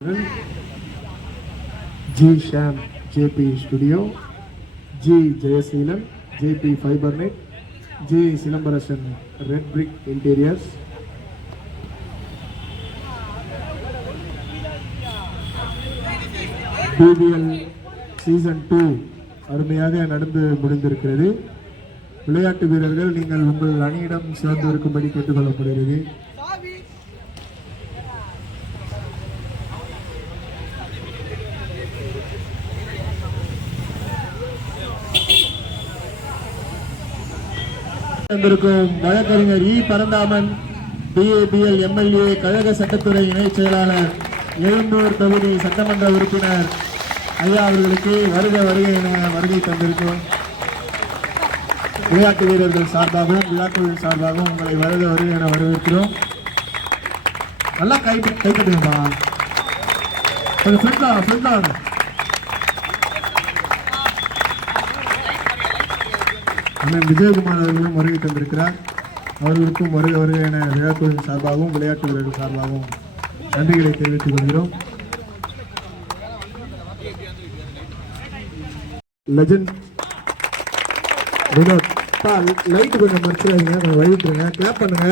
G Sham JP Studio, G Jayaseelan JP Fibernet, G Silambarasan Red Brick Interiors, BBL Season 2 அருமையாக நடந்து முடிந்திருக்கிறது. விளையாட்டு வீரர்கள் நீங்கள் உங்கள் அணியிடம் சேர்ந்து இருக்கும்படி கேட்டுக்கொள்ளப்படுகிறது. வழக்கறிஞர் இ பரந்தாமன் BABL MLA கழக சட்டத்துறை இணைச் செயலாளர் எழும்பூர் தொகுதி சட்டமன்ற உறுப்பினர் ஐயா அவர்களுக்கு வருகை என வருகை தந்திருக்கும். விளையாட்டு வீரர்கள் சார்பாகவும் விழாக்குழுவின் சார்பாகவும் உங்களை வருகை என வரவேற்கிறோம். நல்லா கைப்பற்றுங்கப்பா. அண்ணன் விஜயகுமார் அவர்களும் வருகை தந்திருக்கிறார். அவர்களுக்கும் வருகை என விழாக்குழுவின் சார்பாகவும் விளையாட்டு வீரர்கள் சார்பாகவும் நன்றிகளை தெரிவித்துக் கொள்கிறோம். லெஜண்ட் வினோத் லைட் கொஞ்சம் மறைச்சிடாதீங்க, கொஞ்சம் வழிவிட்டுருங்க, கிளாப் பண்ணுங்க.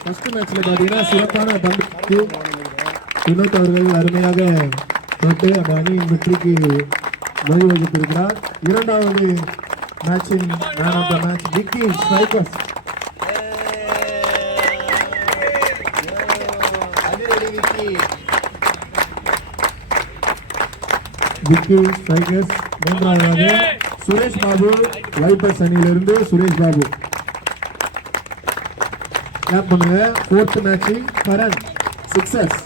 ஃபர்ஸ்ட் மேட்ச்ல பார்த்தீங்கன்னா சிறப்பான பந்து வினோத் அவர்கள் அருமையாக போட்டு அந்த அணியின் வெற்றிக்கு வழிவகுத்திருக்கிறார். இரண்டாவது மேட்சின் man of the match Vicky Strikers. Vicky Strikers. மூன்றாவதாக சுரேஷ் பாபு வைப்பர்ஸ் அணியிலிருந்து சுரேஷ் பாபு. கிளாப் பண்ணுங்க. Fourth match Karan Sixers.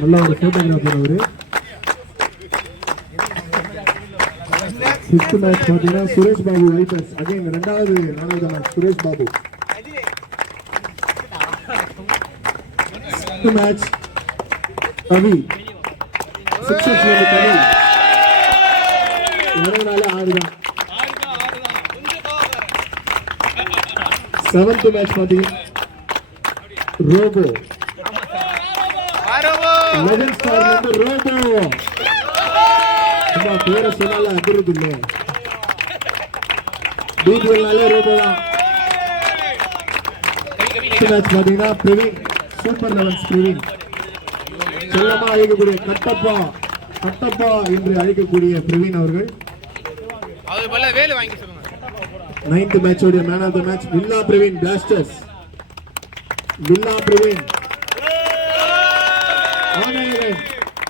நல்ல ஒரு போட்டோகிராஃபர் அவரு. ஃபிஃப்த் மேட்ச் பார்த்தீங்கன்னா சுரேஷ் பாபு வைப்பர்ஸ். அகைன் இரண்டாவது match Suresh Babu. Sixth match Kavi Sixers Kavi. 6 தான். செவன்த் மேட்ச் பார்த்தீங்கன்னா ரோபோ லெஜண்ட் ஸ்டார் வந்து ரோபோ. சும்மா பேரை சொன்னால அதிர்றது இல்லை, BBLனாலே ரோபோ தான். மேட்ச் பார்த்தீங்கன்னா பிரவீன் சூப்பர் 11 பிரவீன். செல்லமா அழைக்கக்கூடிய கட்டப்பா என்று அழைக்கக்கூடிய பிரவீன் அவர்கள். 9th மேட்சோட man of the match Villa Praveen Blasters. Villa Praveen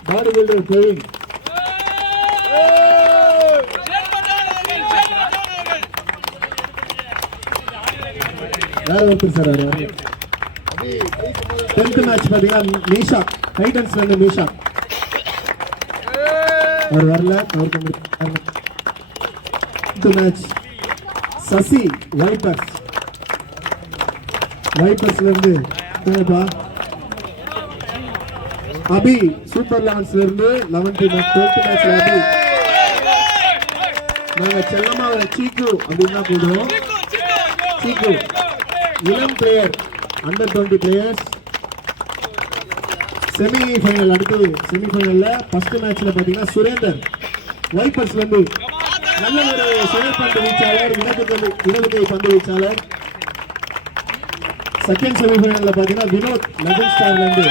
body builder Praveen. வேற ஒருத்தர் சார் அவரு. 10th மேட்ச் பாத்தீங்கன்னா மீஷா டைட்டன்ஸ்ல இருந்து மீஷா அவர் வரல. அவருக்கு 10th மேட்ச் சசி வைப்பர்ஸ்ல இருந்து அபி சூப்பர் 11ஸ்ல இருந்து 11th மேட்ச் 12th மேட்ச்ல அபி. நாங்க செல்லமா சீக்கு அப்படின்னா போதும். சீக்கு இளம் பிளேயர் அண்டர் 20 பிளேயர்ஸ். செமிஃபைனல் அடுத்தது செமிஃபைனல்ல ஃபர்ஸ்ட் மேட்ச்ல பாத்தீங்கன்னா சுரேந்தர் வைப்பர்ஸ்ல இருந்து நல்ல ஒரு செயல்பந்து வீச்சாளர், இடது கை பந்து வீச்சாளர். செகண்ட் செமிஃபைனல்ல பாத்தீங்கன்னா வினோத் லெஜண்ட் ஸ்டார்ல இருந்து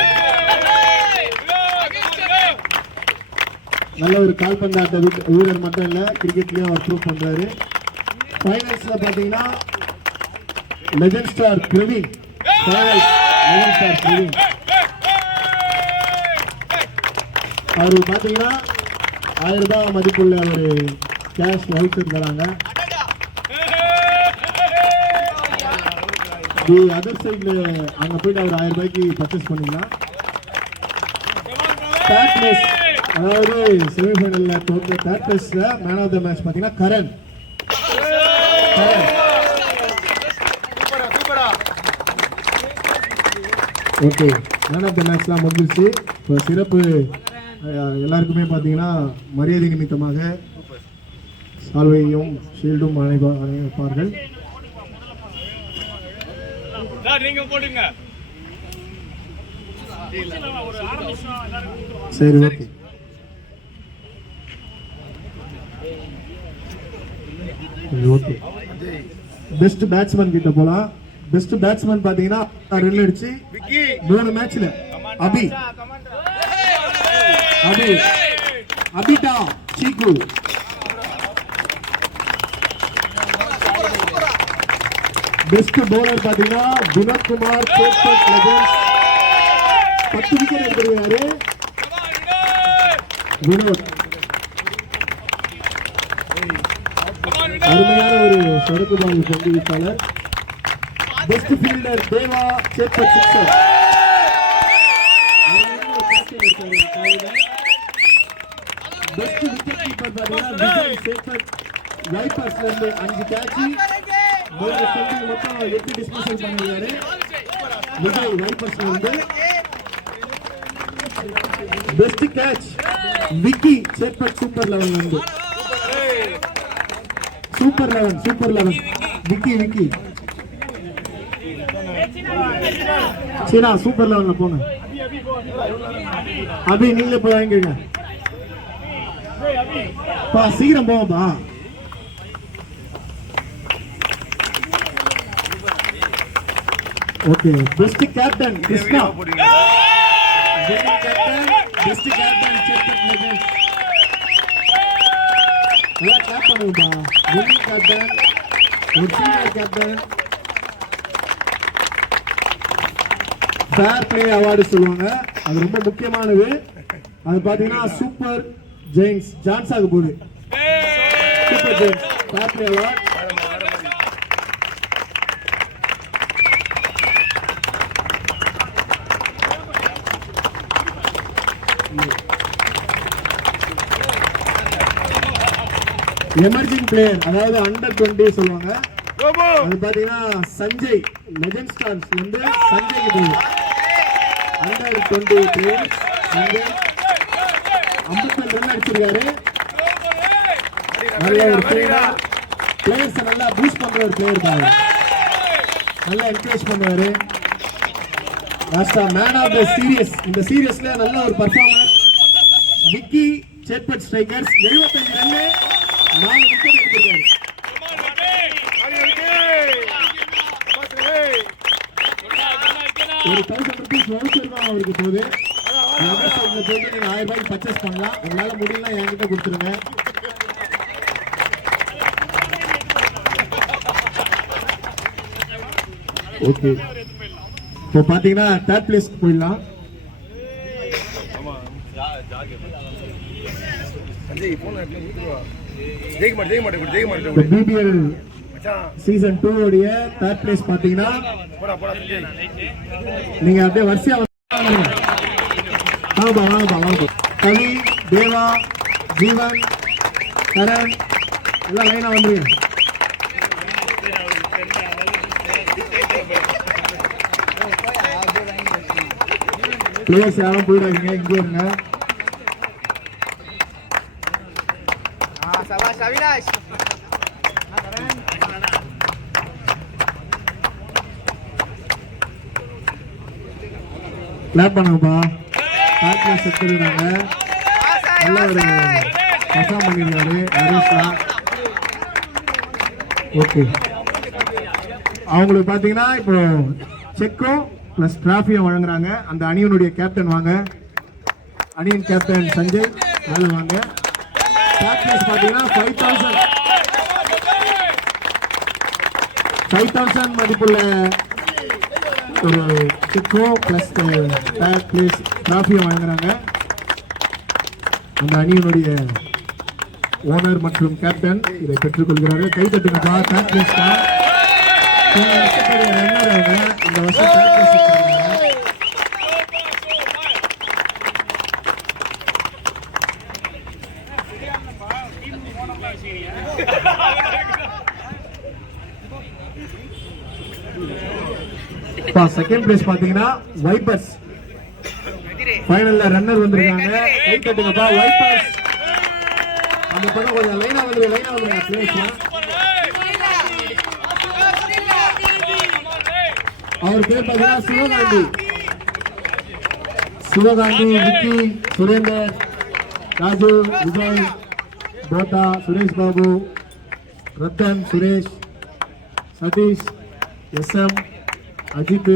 நல்ல ஒரு கால்பந்தாட்ட வீரர் மட்டும் இல்ல, கிரிக்கெட்லயும் அவர் ப்ரூவ் பண்றாரு. ஃபைனல்ஸ்ல பாத்தீங்கன்னா லெஜண்ட் ஸ்டார் பிரவீன். அவரு பாத்தீங்கன்னா 1000 ரூபாய் மதிப்புள்ள ஒரு கேஷ் வவுச்சர் தராங்க. அதர் சைட்ல அங்க போயிட்டு அவர் 1000 ரூபாய்க்கு பர்ச்சேஸ் பண்ணிக்கலாம். அதாவது செமிஃபைனல்ல தோற்ற தேர்ட் பிளேஸ்ல மேன் ஆஃப் த மேட்ச் பாத்தீங்கன்னா Karan. Okay, man of the மேட்ச்லாம் முடிஞ்சிருச்சு. இப்போ சிறப்பு எல்லாருக்குமே பார்த்தீங்கன்னா மரியாதை நிமித்தமாக சால்வையும் ஷீல்டும் அணிவிப்பார்கள். நீங்க போடுங்க. சரி ஓகே. ஓகே, பெஸ்ட் பேட்ஸ்மேன் கிட்ட போலாம். பெஸ்ட் பேட்ஸ்மேன் பாத்தீங்கன்னா ரன் அடிச்சு 3 மேட்ச்ல அபிடா சீக்கு. பெஸ்ட் பவுலர் பாத்தீங்கன்னா வினோத் குமார், 10 விக்கெட் எடுத்திருக்காரு வினோத். அருமையான ஒரு சடுக்கு பால் பந்து வீச்சாளர். பெஸ்ட் ஃபீல்டர் தேவா, சேப்பட் சிக்ஸர். பெஸ்ட் விக்கெட் கீப்பர் பாத்தீங்கன்னா விஜய் சேப்பட், வைப்பர்ஸ்ல இருந்து 5 கேட்ச், 3 ஃபீல்டிங், மொத்தம் 8 டிஸ்மிஸல் பண்ணிருக்காரு விஜய் வைப்பர்ஸ்ல இருந்து. பெஸ்ட் கேட்ச் விக்கி, சேப்பட் சூப்பர் 11 இருந்து. சூப்பர் 11 விக்கி சீனா சூப்பர் 11 போங்க. அபி நீங்களே போய் வாங்கிக்கங்க பா, சீக்கிரம் போங்கப்பா. Okay, best captain Krishna, best captain சேப்பட் லெஜெண்ட்ஸ். நல்லா கிளாப் பண்ணுங்கப்பா. வின்னிங் கேப்டன், ஒரு senior captain. Fair play award சொல்லுவாங்க, அது ரொம்ப முக்கியமானது. அது பாத்தீங்கன்னா சூப்பர் ஜெயின்ஸ் ஜான்ஸாக போகுது. Super giants fair play award. Emerging player, அதாவது அண்டர் 20 சொல்லுவாங்க. அது பாத்தீங்கன்னா சஞ்சய், லெஜெண்ட் ஸ்டார்ஸ் வந்து சஞ்சய் போகுது. அண்டர் 20 பிளேயர் சஞ்சய் 52 ரன் அடிச்சிருக்காரு. நல்ல ஒரு பிளேயர், பிளேயர்ஸ் நல்லா பூஸ்ட் பண்ற ஒரு பிளேயர் தான். நல்லா என்கரேஜ் பண்ணுவாரு. லாஸ்டா மேன் ஆஃப் தி சீரியஸ், இந்த சீரியஸ்ல நல்ல ஒரு பெர்ஃபார்மன்ஸ். விக்கி, சேப்பட் ஸ்ட்ரைக்கர்ஸ் 75 ரன், 4 விக்கெட் எடுத்திருக்காரு. ஒரு 1000 rupees வவுச்சர் தான் அவருக்கு போகுது. போட்டு நீங்க 1000 ரூபாய்க்கு பர்ச்சேஸ் பண்ணலாம். உங்களால முடியல என்கிட்ட கொடுத்துருங்க. ஓகே, இப்போ பாத்தீங்கன்னா தேர்ட் பிளேஸ்க்கு போயிடலாம். BBL சீசன் 2 உடைய தேர்ட் பிளேஸ் பாத்தீங்கன்னா நீங்க அப்படியே வரிசையா வாங்க. கவி, தேவா, ஜீவன், கரண் எல்லாம் லைனா வந்துருங்க. பிளேயர்ஸ் யாரும் போயிடாதீங்க, இங்கே இருங்க. கிளாப் பண்ணுங்கப்பா. பேட்மேன் செத்துருக்காங்க, நல்ல ஒரு பர்ஃபார்ம் பண்ணிருக்காரு ஹரிஷா. ஓகே, அவங்களுக்கு பாத்தீங்கன்னா இப்போ செக்கும் பிளஸ் டிராஃபியும் வழங்குறாங்க. அந்த அணியினுடைய கேப்டன் வாங்க, அணியின் கேப்டன் சஞ்சய் மேல வாங்க. பேட்மேன் பாத்தீங்கன்னா 5000 மதிப்புள்ள ஒரு செக்கோ பிளஸ் தேர்ட் பிளேஸ் டிராஃபியை வழங்குறாங்க. அந்த அணியினுடைய ஓனர் மற்றும் கேப்டன் இதை பெற்றுக் கொள்கிறார்கள். கை தட்டுங்கப்பா. தேர்ட் பிளேஸ் தான் ரன்னர் அவங்க இந்த வருஷம் தேர்ட் பிளேஸ் வச்சிருக்காங்க. செகண்ட் பிளேஸ் பாத்தீங்கன்னா வைப்பர்ஸ், ஃபைனல்ல ரன்னர் வந்திருக்காங்க. கை தட்டுங்கப்பா வைப்பர்ஸ். அந்த பக்கம் கொஞ்சம் லைனா வந்துருங்க பிளேஸ். அவர் பேர் பாத்தீங்கன்னா சிவகாந்தி. சிவகாந்தி, விக்கி, சுரேந்தர், ராஜு, விஜய், போட்டா, சுரேஷ் பாபு, ரத்தன், சுரேஷ், சதீஷ், SM, அஜித்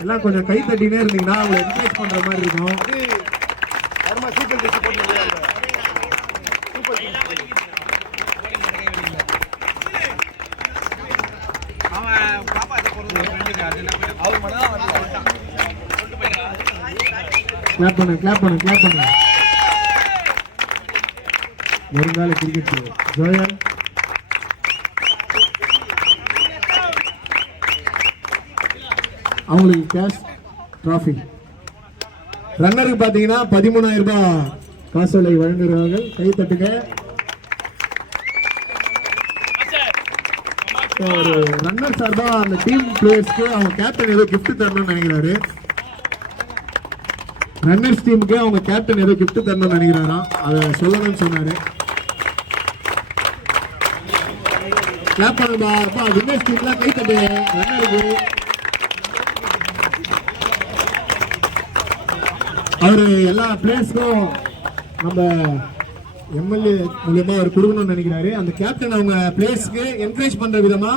எல்லாம் கொஞ்சம் கை தட்டினே இருந்தீங்கன்னா அவங்களை என்கரேஜ் பண்ற மாதிரி இருக்கும். கிளாப் பண்ணு. வருங்கால கிரிக்கெட் ஜோயல், அவங்களுக்கு கேஷ் டிராஃபி. ரன்னருக்கு பாத்தீங்கன்னா 13,000 ரூபாய் காசோலை வழங்குகிறார்கள். கை தட்டுங்க. ஒரு ரன்னர் சார்பா அந்த டீம் பிளேயர்ஸ்க்கு அவங்க கேப்டன் ஏதோ கிஃப்ட் தரணும்னு நினைக்கிறாரு. ரன்னர்ஸ் டீமுக்கு அவங்க கேப்டன் ஏதோ கிஃப்ட் தரணும்னு நினைக்கிறாராம். அதை சொல்லணும்னு சொன்னாரு. கிளாப் பண்ணுப்பா. அப்பா வின்னர்ஸ் டீம்லாம் கை தட்டு. ரன்னருக்கு அவரு எல்லா பிளேயர்ஸ்க்கும் நம்ம எம்எல்ஏ மூலியமா அவர் கொடுக்கணும்னு நினைக்கிறாரு. அந்த கேப்டன் அவங்க பிளேயர்ஸ்க்கு என்கரேஜ் பண்ற விதமா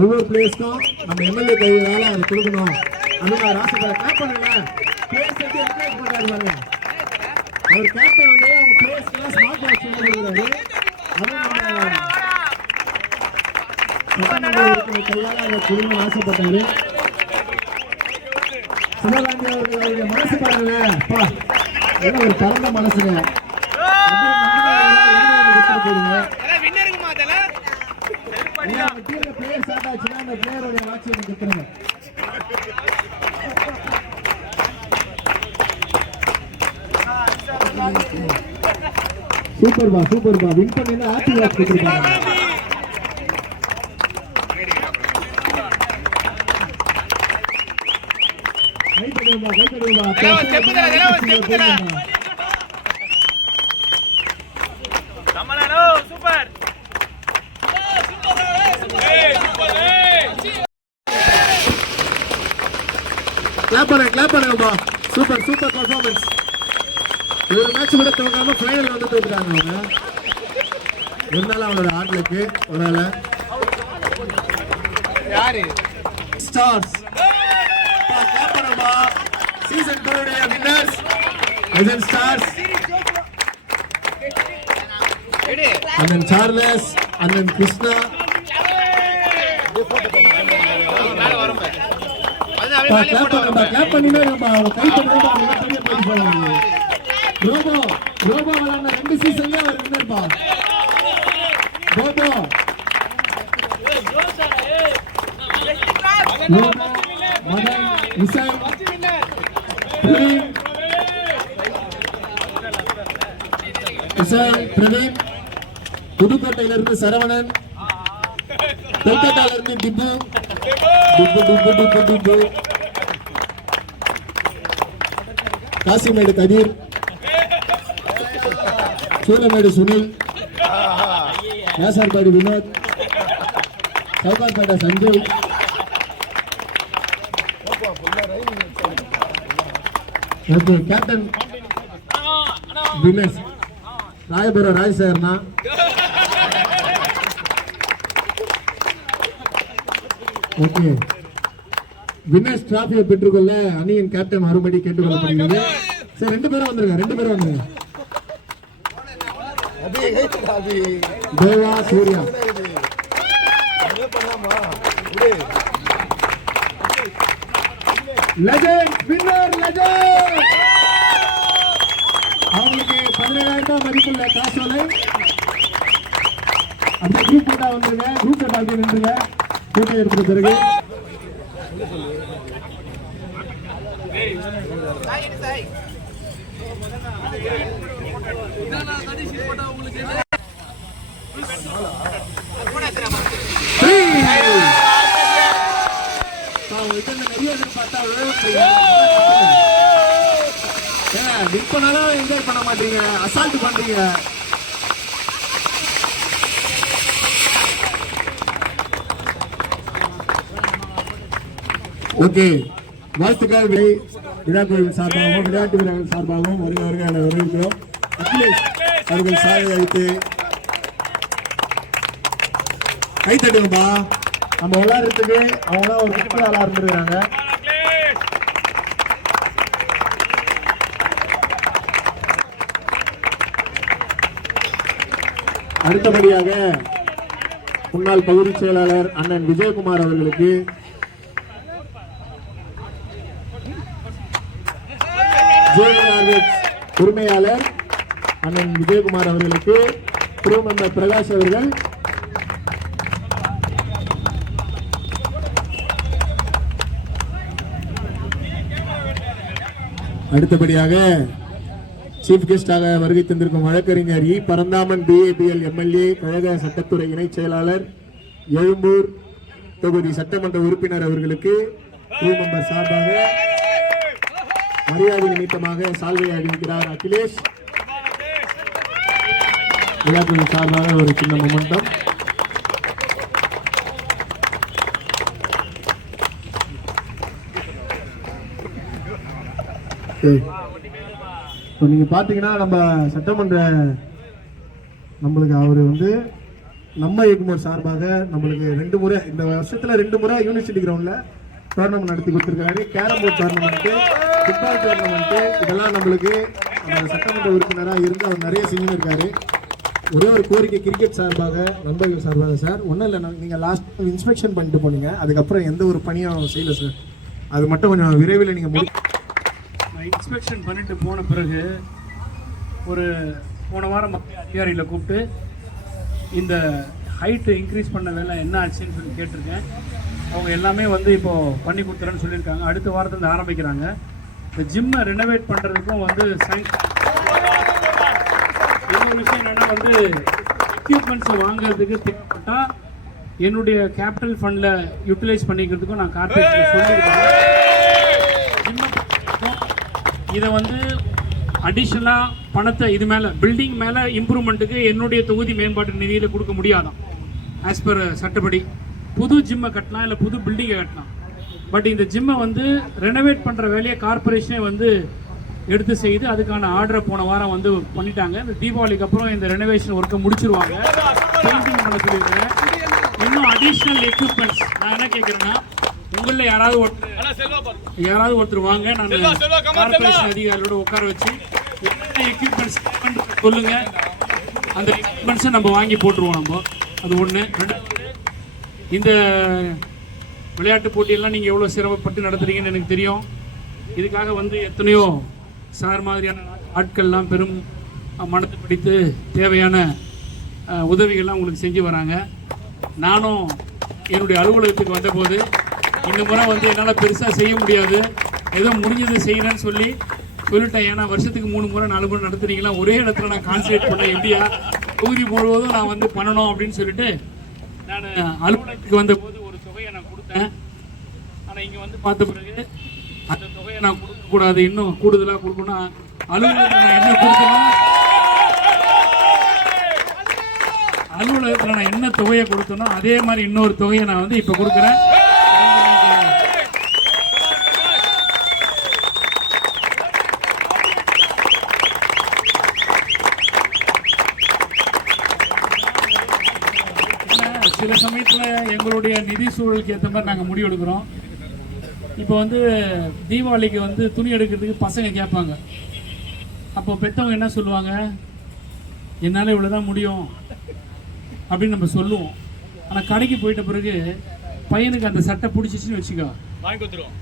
ஒவ்வொரு பிளேயர்ஸ்க்கும் நம்ம எம்எல்ஏ கையால அதை கொடுக்கணும் அப்படின்னு ஆசைப்படுற. கிளாப் பண்ணுங்க. பிளேயர்ஸ் எப்படி என்கரேஜ் பண்றாரு பாருங்க. அவர் கேப்டன் வந்து அவங்க பிளேயர்ஸ்க்கு ஸ்மார்ட் வாட்ச் கொடுக்குறாரு. கையால அதை கொடுக்கணும்னு ஆசைப்பட்டாரு. சிவகாந்தி அவர்களுடைய மனசு பாருங்க. ஒரு பரந்த மனசுங்க. பிளேயர் ஸ்டார்ட் ஆச்சுன்னா அந்த பிளேயருடைய வாட்சி கொடுத்துருங்க. சூப்பர்பா வின் பண்ணி ஆக்டிவ் வாட்ச் கொடுத்துருக்காங்க. கிளாப் பண்ணுங்கப்பா. Super performance. ஒரு மேட்ச் கூட தோக்காம ஃபைனல் வந்து தோத்துட்டாங்க அவங்க. இருந்தாலும் அவங்களோட ஆட்லுக்கு ஒரு ஆள யாரு ஸ்டார்ஸ். கிளாப் பண்ணுங்கப்பா. சீசன் 2 உடைய வின்னர்ஸ் லெஜெண்ட் ஸ்டார்ஸ். அண்ணன் சார்லஸ், அண்ணன் கிருஷ்ணா. கிளாப் பண்ணினே இருப்பா. கை தட்டுப்பா. பெரிய பிரைஸ் போவாங்க. ரோபோ விளையாடுன 2 சீசன்ல அவர் வின்னர்ப்பா. ரோபோ மதன், உசைன், பிரவீன், புதுக்கோட்டையிலிருந்து சரவணன், கொல்கத்தாவிலிருந்து டிப்பு, காசிமேடு கதிர், சூலமேடு சுனில், யாசார்பாடி வினோத், சவுகார்பேட்டை சஞ்சய், ஓகே கேப்டன் வினஸ் ராயபுரம் ராஜசேகர்னா. ஓகே வின்னர்ஸ் டிராஃபியை பெற்றுக்கொள்ள அணியின் கேப்டன் மறுபடி கேட்டுக்கொள்ளப்படுகிறது. சரி 2 பேரும் வந்துருங்க. Deva Surya legend winner legend. அவங்களுக்கு 17,000 ரூபாய் மதிப்புள்ள காசோலை. அந்த குரூப் போட்டா வந்துருங்க. குரூப் போட்டா அப்படி நின்றுங்க. போட்டோ எடுத்த பிறகு நிறைய எதிர்பார்த்தா வின் பண்ணாலும் என்ஜாய் பண்ண மாட்டீங்க, அசால்ட் பண்றீங்க. ஓகே வாழ்த்துக்கள் விழாக்குழுவின் சார்பாகவும் விளையாட்டு வீரர்கள் சார்பாகவும் வருகிறவர்களை வரவேற்கிறோம். அகிலேஷ் அவர்கள் சாலை அளித்து கை தட்டுங்கப்பா. நம்ம விளையாடுறதுக்கு அவங்களாம் ஒரு முக்கிய ஆளா இருந்துருக்காங்க. அடுத்தபடியாக முன்னாள் பகுதி செயலாளர் அண்ணன் விஜயகுமார் அவர்களுக்கு உரிமையாளர் அண்ணன் விஜயகுமார் அவர்களுக்கு திருமண பிரகாஷ் அவர்கள் அடுத்தபடியாக சீஃப் கெஸ்டாக வருகை தந்திருக்கும் வழக்கறிஞர் இ பரந்தாமன் பிஏபிஎல் எம்எல்ஏ கழக சட்டத்துறை இணைச் செயலாளர் எழும்பூர் தொகுதி சட்டமன்ற உறுப்பினர் அவர்களுக்கு குழு மெம்பர் சார்பாக மரியாதை நிமித்தமாக சால்வை அணிவிக்கிறார் அகிலேஷ். விழாக்குழு சார்பாக ஒரு சின்ன மொமெண்டம். நீங்க பாத்தீங்கன்னா நம்ம சட்டமன்ற நம்மளுக்கு அவரு வந்து நம்ம இயக்குனர் சார்பாக நம்மளுக்கு 2 முறை இந்த வருஷத்துல 2 முறை யூனிவர்சிட்டி கிரவுண்ட்ல டோர்னமெண்ட் நடத்தி கொடுத்துருக்காரு. Carrom board tournament, football tournament, இதெல்லாம் நம்மளுக்கு நம்ம சட்டமன்ற உறுப்பினராக இருந்து அவர் நிறைய செஞ்சுருக்காரு. ஒரே ஒரு கோரிக்கை கிரிக்கெட் சார்பாக நண்பர்கள் சார்பாக சார், ஒன்றும் இல்லை, நீங்கள் லாஸ்ட் இன்ஸ்பெக்ஷன் பண்ணிட்டு போனீங்க, அதுக்கப்புறம் எந்த ஒரு பணியும் செய்யலை சார். அது மட்டும் கொஞ்சம் விரைவில் நீங்கள் இன்ஸ்பெக்ஷன் பண்ணிட்டு போன பிறகு ஒரு போன வாரம் அதிகாரிகளை கூப்பிட்டு இந்த ஹைட்டு இன்க்ரீஸ் பண்ண வேலை என்ன ஆச்சுன்னு சொல்லி கேட்டிருக்கேன். அவங்க எல்லாமே வந்து இப்போது பண்ணி கொடுத்துறேன்னு சொல்லியிருக்காங்க. அடுத்த வாரத்தில் ஆரம்பிக்கிறாங்க. இந்த ஜிம்மை ரெனோவேட் பண்ணுறதுக்கும் வந்து இன்னொரு விஷயம் என்னென்னா வந்து எக்யூப்மெண்ட்ஸை வாங்குறதுக்கு தேவைப்பட்டால் என்னுடைய கேபிட்டல் ஃபண்டில் யூட்டிலைஸ் பண்ணிக்கிறதுக்கும் நான் கார்பரேஷனில் சொல்லியிருக்கேன். இதை வந்து அடிஷ்னலாக பணத்தை இது மேலே பில்டிங் மேலே இம்ப்ரூவ்மெண்ட்டுக்கு என்னுடைய தொகுதி மேம்பாட்டு நிதியில் கொடுக்க முடியாதான். ஆஸ் பர் சட்டப்படி புது ஜிம்மை கட்டலாம், இல்லை புது பில்டிங்கை கட்டலாம். பட் இந்த ஜிம்மை வந்து ரெனோவேட் பண்ணுற வேலையை கார்பரேஷனே வந்து எடுத்து செய்து அதுக்கான ஆர்டரை போன வாரம் வந்து பண்ணிட்டாங்க. இந்த தீபாவளிக்கு அப்புறம் இந்த ரெனோவேஷன் ஒர்க்கை முடிச்சிருவாங்க. பெயிண்டிங் பண்ண சொல்லியிருக்கிறேன். இன்னும் அடிஷ்னல் எக்யூப்மெண்ட்ஸ் நான் என்ன கேட்குறேன்னா, உங்களில் யாராவது ஒருத்தர் வாங்க, நான் கார்பரேஷன் அதிகாரியோட உட்கார வச்சு என்னென்ன எக்யூப்மெண்ட்ஸ் சொல்லுங்க, அந்த எக்யூப்மெண்ட்ஸை நம்ம வாங்கி போட்டுருவோம். நம்ம அது ஒன்று. இந்த விளையாட்டு போட்டியெல்லாம் நீங்கள் எவ்வளோ சிரமப்பட்டு நடத்துறீங்கன்னு எனக்கு தெரியும். இதுக்காக வந்து எத்தனையோ சார் மாதிரியான ஆட்கள்லாம் பெரும் மனத்தை படித்து தேவையான உதவிகள்லாம் உங்களுக்கு செஞ்சு வராங்க. நானும் என்னுடைய அலுவலகத்துக்கு வந்தபோது இந்த முறை வந்து என்னால் பெருசாக செய்ய முடியாது, ஏதோ முடிஞ்சதை செய்யணும்னு சொல்லிட்டேன். ஏன்னா வருஷத்துக்கு 3 முறை 4 முறை நடத்துறீங்களா, ஒரே இடத்துல நான் கான்சன்ட்ரேட் பண்ண எப்படியா தொகுதி முழுவதும் நான் வந்து பண்ணணும் அப்படின்னு சொல்லிட்டு நான் அலுவலகத்துக்கு வந்தபோது ஒரு தொகையை நான் கொடுத்தேன். ஆனால் இங்கே வந்து பார்த்த பிறகு அந்த தொகையை நான் கொடுக்கக்கூடாது, இன்னும் கூடுதலாக கொடுக்கணும். அலுவலகத்தில் நான் என்ன கொடுக்கணும், அலுவலகத்தில் நான் என்ன தொகையை கொடுத்தனோ அதே மாதிரி இன்னொரு தொகையை நான் வந்து இப்போ கொடுக்குறேன். சில சமயத்தில் எங்களுடைய நிதி சூழலுக்கு ஏற்ற மாதிரி நாங்கள் முடிவு எடுக்கிறோம். இப்போ வந்து தீபாவளிக்கு வந்து துணி எடுக்கிறதுக்கு பசங்க கேட்பாங்க. அப்போ பெற்றவங்க என்ன சொல்லுவாங்க, என்னால் இவ்வளோ தான் முடியும் அப்படின்னு நம்ம சொல்லுவோம். ஆனால் கடைக்கு போயிட்ட பிறகு பையனுக்கு அந்த சட்டை பிடிச்சிச்சின்னு வச்சுக்கோ, வாங்கி கொடுத்துருவோம்.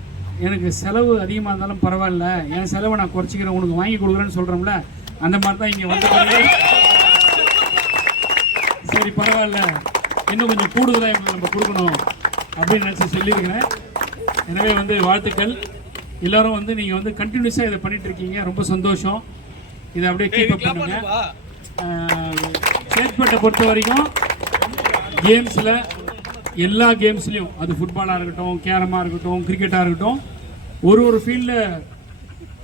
எனக்கு செலவு அதிகமாக இருந்தாலும் பரவாயில்ல, என் செலவை நான் குறைச்சிக்கிறேன், உனக்கு வாங்கி கொடுக்குறேன்னு சொல்கிறோம்ல, அந்த மாதிரி தான் இங்கே வந்து சரி பரவாயில்ல, இன்னும் கொஞ்சம் கூடுதலாக எங்களுக்கு நம்ம கொடுக்கணும் அப்படின்னு நினச்சி சொல்லியிருக்கிறேன். எனவே வந்து வாழ்த்துக்கள். எல்லோரும் வந்து நீங்கள் வந்து கண்டினியூஸாக இதை பண்ணிட்டு இருக்கீங்க, ரொம்ப சந்தோஷம். இதை அப்படியே கீப் அப் பண்ணுங்க. சேத்பேட்டை பொறுத்த வரைக்கும் கேம்ஸில் எல்லா கேம்ஸ்லையும், அது ஃபுட்பாலாக இருக்கட்டும், கேரமாக இருக்கட்டும், கிரிக்கெட்டாக இருக்கட்டும், ஒரு ஃபீல்டில்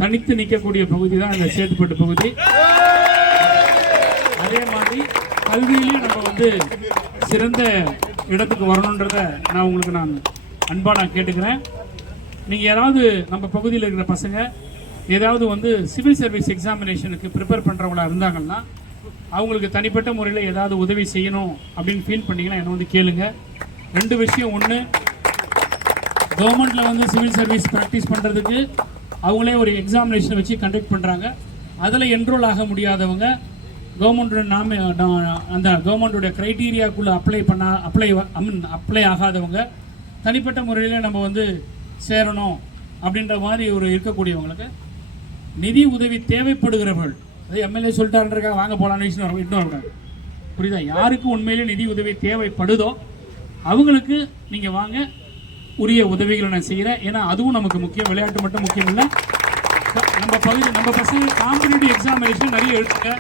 தனித்து நிற்கக்கூடிய பகுதி தான் இந்த சேத்துப்பட்டு பகுதி. அதே மாதிரி கல்வியிலையும் நம்ம வந்து சிறந்த இடத்துக்கு வரணுன்றத நான் உங்களுக்கு அன்பாக கேட்டுக்கிறேன். நீங்கள் யாராவது நம்ம பகுதியில் இருக்கிற பசங்க ஏதாவது வந்து சிவில் சர்வீஸ் எக்ஸாமினேஷனுக்கு ப்ரிப்பேர் பண்ணுறவங்களா இருந்தாங்கன்னா அவங்களுக்கு தனிப்பட்ட முறையில் ஏதாவது உதவி செய்யணும் அப்படின்னு ஃபீல் பண்ணிங்கன்னா என்னை வந்து கேளுங்க. 2 விஷயம். ஒன்று, கவர்மெண்ட்டில் வந்து சிவில் சர்வீஸ் ப்ராக்டிஸ் பண்ணுறதுக்கு அவங்களே ஒரு எக்ஸாமினேஷன் வச்சு கண்டக்ட் பண்ணுறாங்க. அதில் என்ரோல் ஆக முடியாதவங்க கவர்மெண்டோட அந்த கவர்மெண்டோட க்ரைட்டீரியாக்குள்ளே அப்ளை ஆகாதவங்க தனிப்பட்ட முறையில் நம்ம வந்து சேரணும் அப்படின்ற மாதிரி ஒரு இருக்கக்கூடியவங்களுக்கு நிதி உதவி தேவைப்படுகிறவர்கள், அது எம்எல்ஏ சொல்லிட்டாருன்றக்காக வாங்க போகலான்னு இன்னொரு புரியுதா? யாருக்கு உண்மையிலே நிதி உதவி தேவைப்படுதோ அவங்களுக்கு நீங்கள் வாங்க, உரிய உதவிகளை நான் செய்கிறேன். ஏன்னா அதுவும் நமக்கு முக்கியம், விளையாட்டு மட்டும் முக்கியம் இல்லை. நம்ம பசங்க காம்படிட்டிவ் எக்ஸாமினேஷன் நிறைய எழுதுங்க,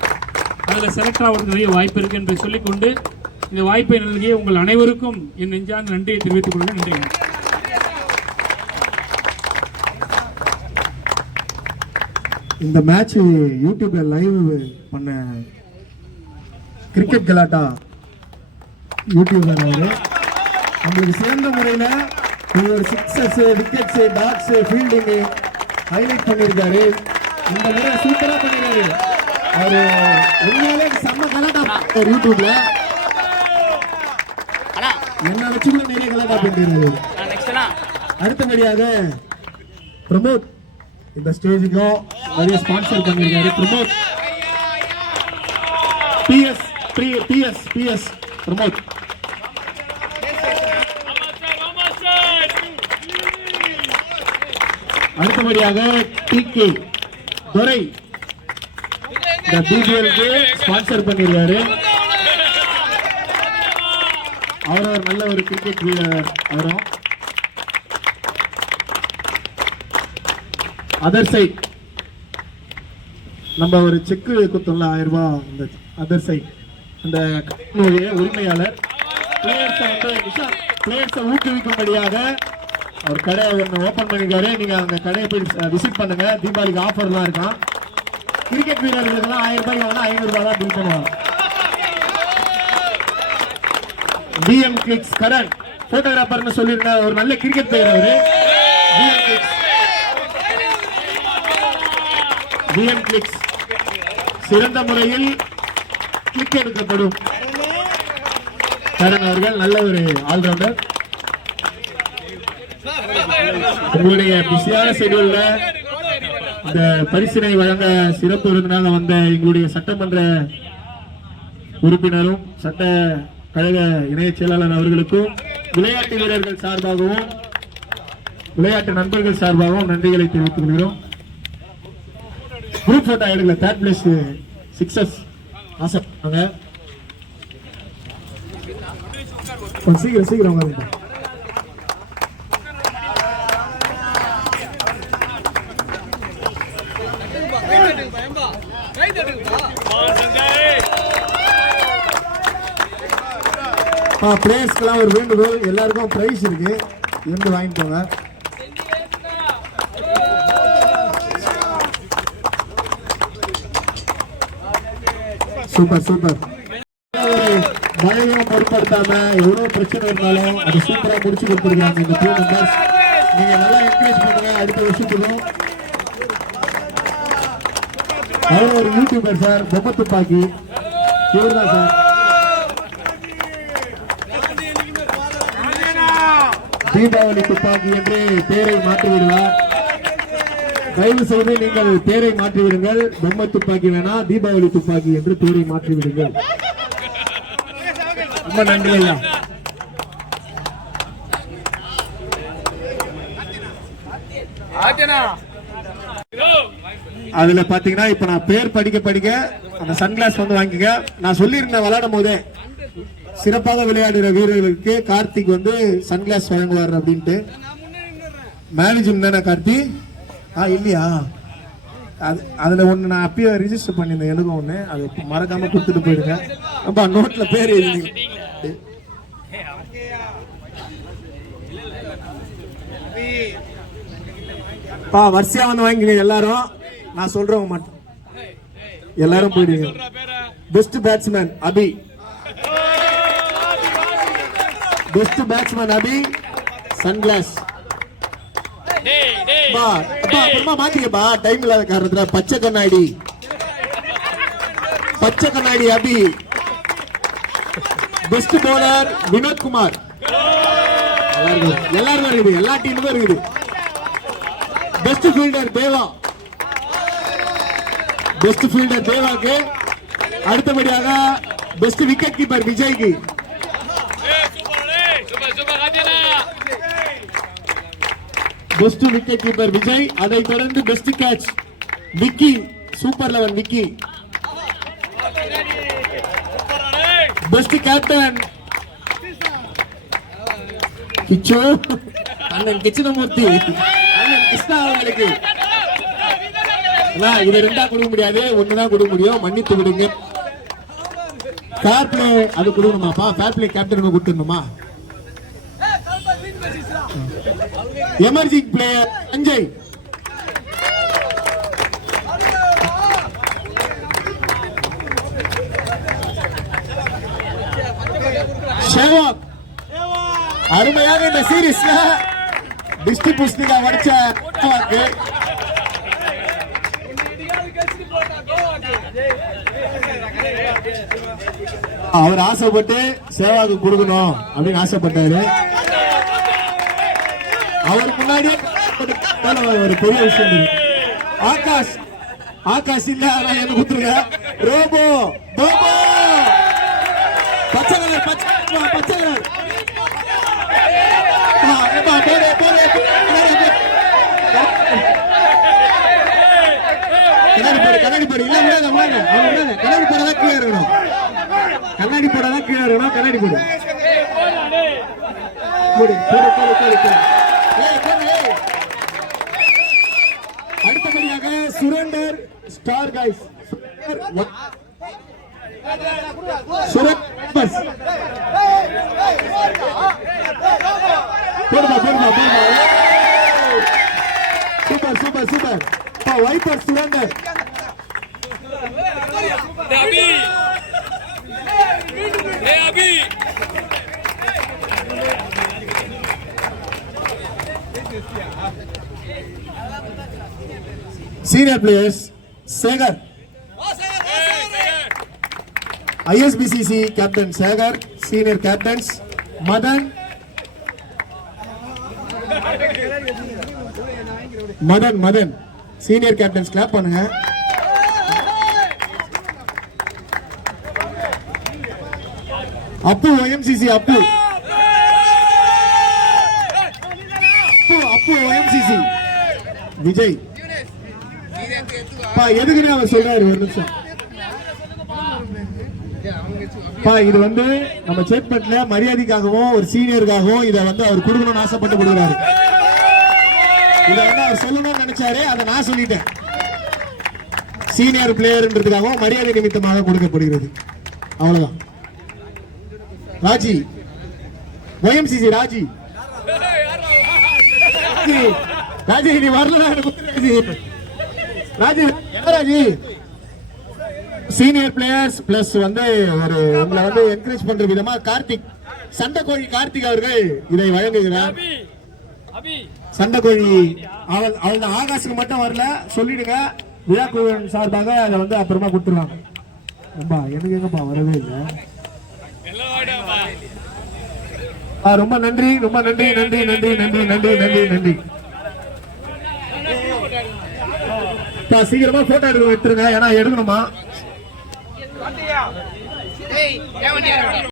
அதில் செலக்ட் ஆகிறது நிறைய வாய்ப்பு இருக்குது என்று சொல்லிக்கொண்டு இந்த வாய்ப்பை நல்கிய உங்கள் அனைவருக்கும் என் நெஞ்சார்ந்த நன்றியை தெரிவித்துக் கொள்கிறேன். நன்றி. இந்த மேட்ச் யூடியூப்ல லைவ் பண்ண கிரிக்கெட் கலாட்டா யூடியூபர் அவரு நம்மளுக்கு சிறந்த முறையில் ஒரு sixes, wickets, dots, fielding highlight பண்ணியிருக்காரு. இந்த முறை சூப்பரா பண்ணிருக்காரு அவரு. உண்மையிலே செம்ம கலாட்டா யூடியூப்ல என்ன வச்சு கூட நிறைய கலாட்டா பண்ணிருக்காரு. அடுத்தபடியாக பிரமோத் இந்த ஸ்டேஜுக்கும் நிறைய ஸ்பான்சர் பண்ணிருக்காரு. பிரமோத் பிஎஸ் பிரமோத். அடுத்தபடியாக டிகே துரை இந்த பிபிஎல்க்கு ஸ்பான்சர் பண்ணிருக்காரு. அவர் ஒரு நல்ல ஒரு கிரிக்கெட் வீரர். அவரும் அதர் சைட் நம்ம ஒரு செக்கு குத்தோம்ல 1000 ரூபாய், அந்த அதர் சைட் அந்த உரிமையாளர் பிளேயர்ஸை ஊக்குவிக்கும்படியாக அவர் கடை ஒன்று ஓபன் பண்ணிருக்காரு. நீங்க அந்த கடையை போய் விசிட் பண்ணுங்க. தீபாவளிக்கு ஆஃபர்லாம் இருக்கான். கிரிக்கெட் வீரர்களுக்கெல்லாம் 1000 ரூபாய் வாங்கினா 500 ரூபாய் தான் பில் பண்ணுவாங்க. DM கிளிக்ஸ் கரண் போட்டோகிராஃபர்னு சொல்லியிருந்த ஒரு நல்ல கிரிக்கெட் பிளேயர் அவரு. DM கிளிக்ஸ் சிறந்த முறையில் கிளிக் எடுக்கப்படும். கரண் அவர்கள் நல்ல ஒரு ஆல்ரவுண்டர். உங்களுடைய பிஸியான ஷெட்யூல்ல இந்த பரிசினை வழங்க சிறப்பு விருந்தினாக வந்த எங்களுடைய சட்டமன்ற உறுப்பினரும் சட்ட கழக இணைய செயலாளர் அவர்களுக்கும் விளையாட்டு வீரர்கள் சார்பாகவும் விளையாட்டு நண்பர்கள் சார்பாகவும் நன்றிகளை தெரிவித்துக் கொள்கிறோம். குரூப் போட்டோ எடுக்கல, 3rd பிளேஸ் 6s ஆசைப்படுறாங்க. சீக்கிரம் வாங்க. பிளேயர்ஸ்க்கெல்லாம் ஒரு வேண்டுகோள், எல்லாருக்கும் பிரைஸ் இருக்கு, இருந்து வாங்கிக்கோங்க. சூப்பர். மழையும் பொருட்படுத்தாம எவ்வளவு பிரச்சனை இருந்தாலும் அது சூப்பரா முடிச்சு கொடுத்துருக்காங்க இந்த 2 மெம்பர்ஸ். நீங்க நல்லா என்கரேஜ் பண்ணுங்க. அடுத்த வருஷத்துக்கும் அவர் ஒரு யூடியூபர் சார், பொம்மை துப்பாக்கி இவர் தான் சார். தீபாவளி துப்பாக்கி என்று பேரை மாற்றிவிடுவார். தயவு செய்து நீங்கள் பேரை மாற்றிவிடுங்கள். பொம்மை துப்பாக்கி வேணா, தீபாவளி துப்பாக்கி என்று பேரை மாற்றிவிடுங்கள். ரொம்ப நன்றி ஐயா. அதுல பாத்தீங்கன்னா இப்ப நான் பேர் படிக்க அந்த சன்கிளாஸ் வந்து வாங்கிக்க. நான் சொல்லியிருந்தேன் விளையாடும் போதே சிறப்பாக விளையாடுற வீரர்களுக்கு கார்த்திக் வந்து சன்கிளாஸ் வழங்குவார் அப்படின்ட்டு. மேனேஜர் தானே கார்த்தி? இல்லையா? அதுல ஒண்ணு நான் அப்பயே ரிஜிஸ்டர் பண்ணியிருந்தேன். எனக்கும் ஒண்ணு, அது மறக்காம கொடுத்துட்டு போயிடுங்க. அப்ப நோட்ல பேர் எழுதி வரிசையா வந்து வாங்கிங்க எல்லாரும். நான் சொல்றவங்க மட்டும் எல்லாரும் போயிடுங்க. Best batsman Abhi, best batsman Abhi, sunglass. பா அப்பா அப்புறமா மாத்திக்கப்பா டைம் இல்லாத காரணத்துல பச்சை கண்ணாடி அபி. Best bowler Vinod Kumar. எல்லாரும் இருக்குது, எல்லா டீமும் இருக்குது. Best fielder Deva. Best fielder தேவாக்கு அடுத்தபடியாக பெஸ்ட் விக்கெட் கீப்பர் விஜய்க்கு. Best wicket keeper Vijay. அதைத் தொடர்ந்து best catch Vicky, super 11 Vicky. Best captain Kichu, அண்ணன் கிருஷ்ணமூர்த்தி, அண்ணன் கிருஷ்ணா அவர்களுக்கு. இதை ரெண்டா கொடுக்க முடியாது, ஒண்ணுதான் கொடுக்க முடியும், மன்னித்து விடுங்க. ஃபேர் பிளே அது கொடுக்கணுமாப்பா, ஃபேர் பிளே கேப்டனுக்கு கொடுத்துடணுமா? Emerging player Sanjay. ஷேவாக் அருமையாக இந்த சீரீஸ்ல டிஸ்ட்ரிக்ட் புஸ்திகா வடிச்ச அவர் ஆசைப்பட்டு சேவாக்கு கொடுக்கணும் அப்படின்னு ஆசைப்பட்டாரு. அவர் முன்னாடியே ஒரு பெரிய விஷயம் இருக்கு. ஆகாஷ் இல்ல, ஆனா எனக்கு கொடுத்துருங்க. ரோபோ ரோபோ பச்சை கலர் பச்சை கலர் கண்ணாடி போடு இல்ல கண்ணாடி போடதான் கீழே இருக்கணும். கண்ணாடி போடதான் கீழே இருக்கணும். கண்ணாடி போடு அடுத்தபடியாக Surender star guys. Super viper Surender. Senior players Sekar, ISBCC captain Sekar. Senior captains Madhan senior captains clap பண்ணுங்க. அப்பு OMCC அப்பு OMCC விஜய். எதுக்குன்னு அவர் சொல்றாரு, ஒரு நிமிஷம். இது வந்து நம்ம சேட்மெண்ட்ல மரியாதைக்காகவும் ஒரு சீனியருக்காகவும் இதை வந்து அவர் கொடுக்கணும்னு ஆசைப்பட்டு கொடுக்குறாரு. இதை வந்து அவர் சொல்லணும்னு நினைச்சாரு, அதை நான் சொல்லிட்டேன். சீனியர் பிளேயர்ன்றதுக்காகவும் மரியாதை நிமித்தமாக கொடுக்கப்படுகிறது, அவ்வளவுதான். ராஜி OMCC ராஜி நீ வரல. ராஜி சீனியர் பிளேயர்ஸ் பிளஸ் வந்து ஒரு உங்களை வந்து என்கரேஜ் பண்ற விதமா கார்த்திக், சண்டைக்கோழி கார்த்திக் அவர்கள் இதை வழங்குகிறார். சண்டைக்கோழி அவள் ஆகாஷுக்கு மட்டும் வரல, சொல்லிடுங்க. விழாக்குழுவின் சார்பாக அதை வந்து அப்புறமா கொடுத்துருவாங்க. எனக்கு எங்கப்பா வரவே இல்லை. ரொம்ப நன்றி. சீக்கிரமா போட்டோ எடுத்துருங்க, ஏன்னா எடுக்கணுமா.